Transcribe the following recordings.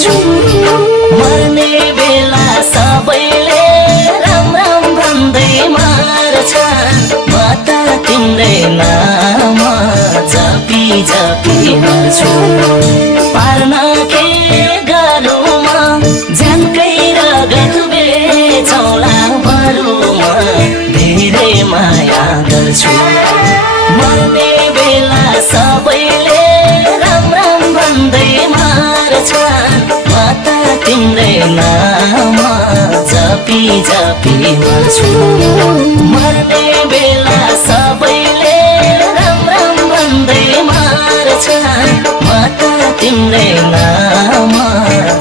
मर्छु मर्ने बेला सबैले राम राम भन्दै मर्छन् म त तिम्रै नाम जपी जपी मर्छु पार्न के गरौँ म ज्यानकै रगत बेचौला बरु म धेरै माया गर्छु मर्ने बेला सबैले राम राम भन्दै मर्छन् म त तिम्रै नाम जपी जपी मर्छु मर्ने बेला सबैले राम राम भन्दै मर्छन् म त तिम्रै नाम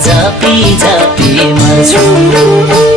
जपी जपी मर्छु